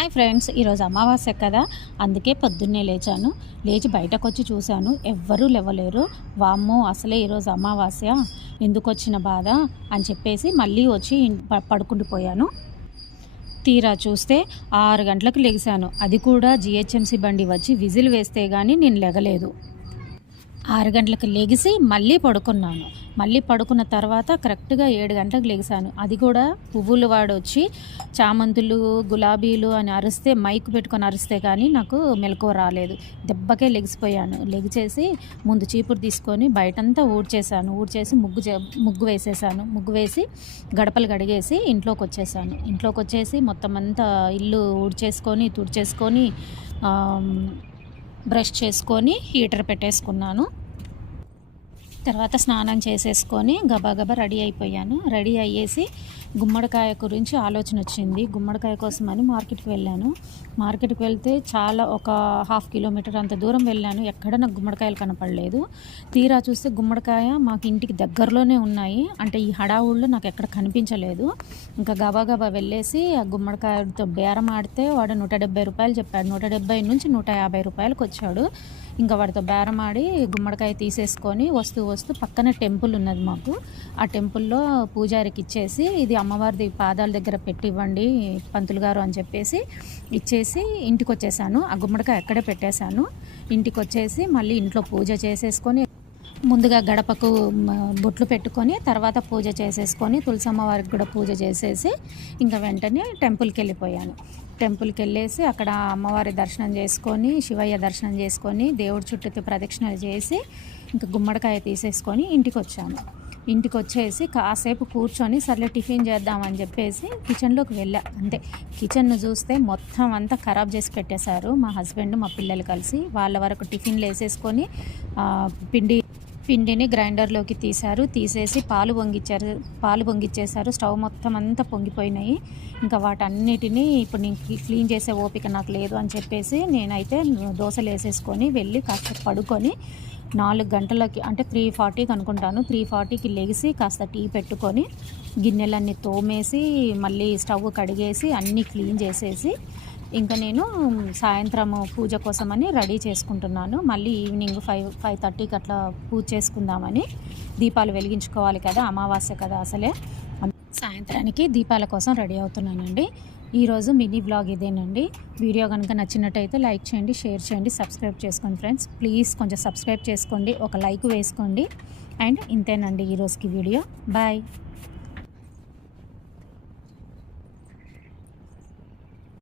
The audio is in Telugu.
హాయ్ ఫ్రెండ్స్, ఈరోజు అమావాస్య కదా, అందుకే పొద్దున్నే లేచాను. లేచి బయటకు వచ్చి చూశాను, ఎవ్వరూ లేవలేరు. వామ్మో, అసలే ఈరోజు అమావాస్య, ఎందుకు వచ్చిన బాధ అని చెప్పేసి మళ్ళీ వచ్చి పడుకుండిపోయాను. తీరా చూస్తే 6 గంటలకు లెగిశాను. అది కూడా జిహెచ్ఎంసీ బండి వచ్చి విజిల్ వేస్తే కానీ నేను లెగలేదు. 6 గంటలకు లెగిసి మళ్ళీ పడుకున్నాను. మళ్ళీ పడుకున్న తర్వాత కరెక్ట్గా 7 గంటలకు లెగిశాను. అది కూడా పువ్వులు వాడు వచ్చి చామంతులు, గులాబీలు అని అరిస్తే, మైక్ పెట్టుకొని అరిస్తే కానీ నాకు మెలకువ రాలేదు. దెబ్బకే లెగిసిపోయాను. లెగిచేసి ముందు చీపురు తీసుకొని బయటంతా ఊడ్చేసాను. ఊడ్చేసి ముగ్గు వేసేసాను. ముగ్గు వేసి గడపలు కడిగేసి ఇంట్లోకి వచ్చేసాను. ఇంట్లోకి వచ్చేసి మొత్తం అంతా ఇల్లు ఊడ్చేసుకొని తుడిచేసుకొని బ్రష్ చేసుకొని హీటర్ పెట్టేసుకున్నాను. తర్వాత స్నానం చేసేసుకొని గబగబా రెడీ అయిపోయాను. రెడీ అయ్యేసి గుమ్మడికాయ గురించి ఆలోచన వచ్చింది. గుమ్మడికాయ కోసమని మార్కెట్కి వెళ్ళాను. మార్కెట్కి వెళ్తే చాలా ఒక 1/2 కిలోమీటర్ అంత దూరం వెళ్ళాను. ఎక్కడ నాకు గుమ్మడికాయలు కనపడలేదు. తీరా చూస్తే గుమ్మడికాయ మాకు ఇంటికి దగ్గరలోనే ఉన్నాయి. అంటే ఈ హడావుళ్ళు నాకు ఎక్కడ కనిపించలేదు. ఇంకా గబగబా వెళ్ళేసి ఆ గుమ్మడికాయతో బేరం ఆడితే వాడు 170 రూపాయలు చెప్పాడు. 170 నుంచి 150 రూపాయలకు వచ్చాడు. ఇంకా వాడితో బేరం ఆడి గుమ్మడికాయ తీసేసుకొని వస్తూ పక్కన టెంపుల్ ఉన్నది మాకు. ఆ టెంపుల్లో పూజారికి ఇచ్చేసి, ఇది అమ్మవారిది పాదాల దగ్గర పెట్టి ఇవ్వండి పంతులు గారు అని చెప్పేసి ఇచ్చేసి ఇంటికి వచ్చేసాను. ఆ గుమ్మడికాయ అక్కడే పెట్టేశాను. ఇంటికి వచ్చేసి మళ్ళీ ఇంట్లో పూజ చేసేసుకొని, ముందుగా గడపకు బొట్లు పెట్టుకొని తర్వాత పూజ చేసేసుకొని తులసమ్మ వారికి కూడా పూజ చేసేసి ఇంకా వెంటనే టెంపుల్కి వెళ్ళిపోయాను. టెంపుల్కి వెళ్ళేసి అక్కడ అమ్మవారి దర్శనం చేసుకొని, శివయ్య దర్శనం చేసుకొని, దేవుడి చుట్టూ ప్రదక్షిణలు చేసి ఇంకా గుమ్మడికాయ తీసేసుకొని ఇంటికి వచ్చాను. ఇంటికి వచ్చేసి కాసేపు కూర్చొని సర్లే టిఫిన్ చేద్దామని చెప్పేసి కిచెన్లోకి వెళ్ళా. అంతే, కిచెన్ను చూస్తే మొత్తం అంతా ఖరాబ్ చేసి పెట్టేశారు మా హస్బెండ్ మా పిల్లలు కలిసి. వాళ్ళ వరకు టిఫిన్లు వేసేసుకొని పిండిని గ్రైండర్లోకి తీసేసి పాలు పొంగిచ్చేశారు. స్టవ్ మొత్తం అంతా పొంగిపోయినాయి. ఇంకా వాటన్నిటినీ ఇప్పుడు నేను క్లీన్ చేసే ఓపిక నాకు లేదు అని చెప్పేసి నేనైతే దోశలు వేసేసుకొని వెళ్ళి కాస్త పడుకొని 4 గంటలకి, అంటే 3:40కి అనుకుంటాను, 3:40కి లెగిసి కాస్త టీ పెట్టుకొని గిన్నెలన్నీ తోమేసి మళ్ళీ స్టవ్ కడిగేసి అన్నీ క్లీన్ చేసేసి ఇంకా నేను సాయంత్రం పూజ కోసమని రెడీ చేసుకుంటున్నాను. మళ్ళీ ఈవినింగ్ 5:30కి అట్లా పూజ చేసుకుందామని. దీపాలు వెలిగించుకోవాలి కదా, అమావాస్య కదా అసలే. సాయంత్రానికి దీపాల కోసం రెడీ అవుతున్నానండి. ఈరోజు మినీ వ్లాగ్ ఇదేనండి. వీడియో కనుక నచ్చినట్టయితే లైక్ చేయండి, షేర్ చేయండి, సబ్స్క్రైబ్ చేసుకోండి ఫ్రెండ్స్. ప్లీజ్ కొంచెం సబ్స్క్రైబ్ చేసుకోండి, ఒక లైక్ వేసుకోండి. అండ్ ఇంతేనండి ఈరోజుకి వీడియో. బాయ్.